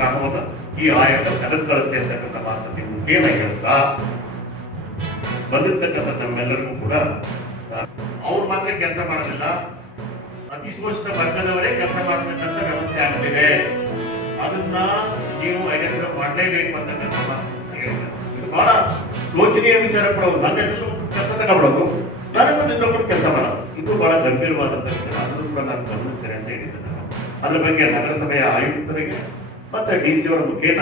ಕ್ರಮವನ್ನು ಈ ಆಯೋಗ ತೆಗೆದುಕೊಳ್ಳುತ್ತೆ ಅಂತಕ್ಕಂಥ ಮಾತು ನೀವು ಮುಖೇನ ಹೇಳ್ತಾ ಬಂದಿರ್ತಕ್ಕಂಥ ನಮ್ಮೆಲ್ಲರಿಗೂ ಕೂಡ ಅವ್ರು ಮಾತ್ರ ಕೆಲಸ ಮಾಡೋದಿಲ್ಲ, ಅತಿಶೋಷಿತ ವರ್ಗದವರೇ ಕೆಲಸ ಮಾಡತಕ್ಕಂಥ ವ್ಯವಸ್ಥೆ ಆಗ್ತಿದೆ. ಅದನ್ನ ನೀವು ಐಡೆಂಟಿಫೈ ಮಾಡಲೇಬೇಕು ಅಂತಕ್ಕಂಥ ಮಾತು ಹೇಳಿದ್ದಾರೆ. ಇದು ಬಹಳ ಶೋಚನೀಯ ವಿಚಾರ ಕೊಡೋದು. ನನ್ನ ಹೆಸರು ಕೆಲಸ ತಗೊಳ್ಳೋದು, ನನಗೊಂದು ಇನ್ನೊಬ್ಬರು ಕೆಲಸ ಮಾಡೋದು, ಇದು ಬಹಳ ಗಂಭೀರವಾದಂಥ ವಿಚಾರ. ಅದನ್ನು ಕೂಡ ನಾನು ಗಮನಿಸ್ತೇನೆ ಅಂತ ಹೇಳಿದ್ದೇನೆ. ಅದ್ರ ಬಗ್ಗೆ ನಗರಸಭೆಯ ಆಯುಕ್ತರಿಗೆ ಮತ್ತೆ DC ಅವರ ಮುಖೇನ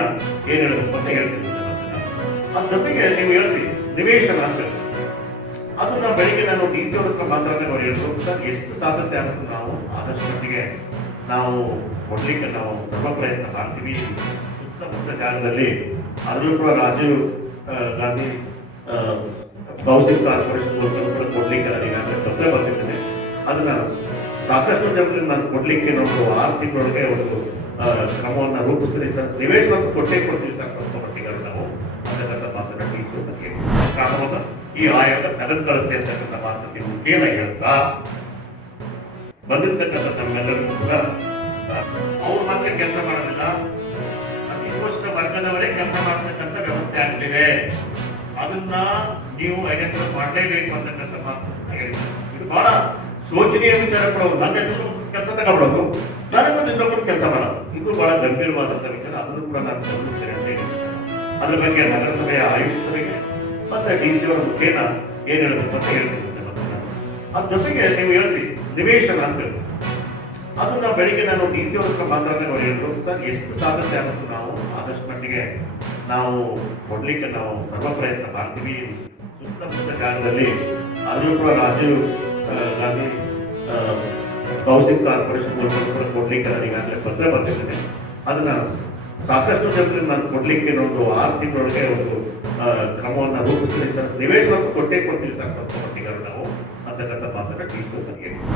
ಏನ್ ಹೇಳಬೇಕು ಅಂತ ಹೇಳ್ತಿದ್ದೀನಿ. ಅದ್ರ ಜೊತೆಗೆ ನೀವು ಹೇಳ್ತೀವಿ ನಿವೇಶನ ಅಂತ, ಅದನ್ನ ಬೆಳಿಗ್ಗೆ ನಾನು DC ಅವ್ರ ಹತ್ರ ಮಾತಾಡಿದಾಗ ಅವ್ರು ಹೇಳಿದ್ರು, ಸರ್ ಎಷ್ಟು ಸಾಧ್ಯತೆ ಆಗುತ್ತೆ ನಾವು ಆದಷ್ಟು ಮಟ್ಟಿಗೆ ನಾವು ಕೊಡ್ಲಿಕ್ಕೆ ನಾವು ಸರ್ವ ಪ್ರಯತ್ನ ಮಾಡ್ತೀವಿ. ಸುತ್ತಮುತ್ತ ಜಾಗದಲ್ಲಿ ಅದರಲ್ಲೂ ಕೂಡ ರಾಜೀವ್ ಗಾಂಧಿ ಭವಿಷ್ಯ ಕಾರ್ಪೊರೇಷನ್ ಕೂಡ ಕೊಡ್ಲಿಕ್ಕೆ ನಾನು ಈಗಾಗಲೇ ತೊಂದರೆ ಬರ್ತಿದ್ದೇನೆ. ಅದನ್ನ ಸಾಕಷ್ಟು ಜನರಿಗೆ ನಾನು ಕೊಡ್ಲಿಕ್ಕೆ ನಾವು 6 ತಿಂಗಳೊಳಗೆ ಒಂದು ಕ್ರಮವನ್ನು ರೂಪಿಸ್ತೀನಿ ಸರ್. ನಿವೇಶನ ಕೊಟ್ಟೇ ಕೊಡ್ತೀವಿ ಸರ್ ಸ್ವಲ್ಪ ಮಟ್ಟಿಗೆ ನಾವು ಅಂತಕ್ಕಂಥ ಮಾತನ್ನ DC ಬಗ್ಗೆ ಕ್ರಮವನ್ನು ಈ ಆಯೋಗ ತೆಗೆದುಕೊಳ್ಳುತ್ತೆ ಅಂತಕ್ಕಂಥ ಮಾತು ನೀವು ಮುಖೇನ ಹೇಳ್ತಾ ಬಂದಿರ್ತಕ್ಕಂಥ ನಮ್ಮೆಲ್ಲರಿಗೂ ಕೂಡ ಅವ್ರು ಮಾತ್ರ ಕೆಲಸ ಮಾಡೋದಿಲ್ಲ, ಅತಿಶೋಷಿತ ವರ್ಗದವರೇ ಕೆಲಸ ಮಾಡತಕ್ಕಂಥ ವ್ಯವಸ್ಥೆ ಆಗ್ತಿದೆ. ಅದನ್ನ ನೀವು ಐಡೆಂಟಿಫೈ ಮಾಡಲೇಬೇಕು ಅಂತಕ್ಕಂಥ ಮಾತು ಹೇಳಿದ್ದಾರೆ. ಇದು ಬಹಳ ಶೋಚನೀಯ ವಿಚಾರ ಕೊಡೋದು. ನನ್ನ ಹೆಸರು ಕೆಲಸ ತಗೊಳ್ಳೋದು, ನನಗೊಂದು ಇನ್ನೊಬ್ಬರು ಕೆಲಸ ಮಾಡೋದು, ಇದು ಬಹಳ ಗಂಭೀರವಾದಂಥ ವಿಚಾರ. ಅದನ್ನು ಕೂಡ ನಾನು ಗಮನಿಸ್ತೇನೆ ಅಂತ ಹೇಳಿದ್ದೇನೆ. ಅದ್ರ ಬಗ್ಗೆ ನಗರಸಭೆಯ ಆಯುಕ್ತರಿಗೆ ಮತ್ತೆ DC ಅವರ ಮುಖೇನ ಏನ್ ಹೇಳಬೇಕು ಅಂತ ಹೇಳ್ತಿದ್ದೇನೆ. ಅದ್ರ ಜೊತೆಗೆ ನೀವು ಹೇಳ್ತೀವಿ ನಿವೇಶನ ಅಂತ, ಅದನ್ನ ಬೆಳಿಗ್ಗೆ ನಾನು DC ಅವ್ರ ಹತ್ರ ಮಾತಾಡಿದಾಗ ಅವ್ರು ಹೇಳಿದ್ರು, ಸರ್ ಎಷ್ಟು ಸಾಧ್ಯತೆ ಆಗುತ್ತೆ ನಾವು ಆದಷ್ಟು ಮಟ್ಟಿಗೆ ನಾವು ಕೊಡ್ಲಿಕ್ಕೆ ನಾವು ಸರ್ವ ಪ್ರಯತ್ನ ಮಾಡ್ತೀವಿ. ಸುತ್ತಮುತ್ತ ಜಾಗದಲ್ಲಿ ಅದರಲ್ಲೂ ಕೂಡ ರಾಜೀವ್ ಗಾಂಧಿ ಭವಿಷ್ಯ ಕಾರ್ಪೊರೇಷನ್ ಕೂಡ ಕೊಡ್ಲಿಕ್ಕೆ ನಾನು ಈಗಾಗಲೇ ತೊಂದರೆ ಬರ್ತಿದ್ದೇನೆ. ಅದನ್ನ ಸಾಕಷ್ಟು ಜನರಿಗೆ ನಾನು ಕೊಡ್ಲಿಕ್ಕೆ ಒಂದು 6 ತಿಂಗಳೊಳಗೆ ಒಂದು ಕ್ರಮವನ್ನು ರೂಪಿಸ್ತೀನಿ ಸರ್. ನಿವೇಶನ ಕೊಟ್ಟೇ ಕೊಡ್ತೀವಿ ಸರ್ ಸ್ವಲ್ಪ ಮಟ್ಟಿಗೆ ನಾವು ಅಂತಕ್ಕಂಥ ಮಾತನ್ನ DC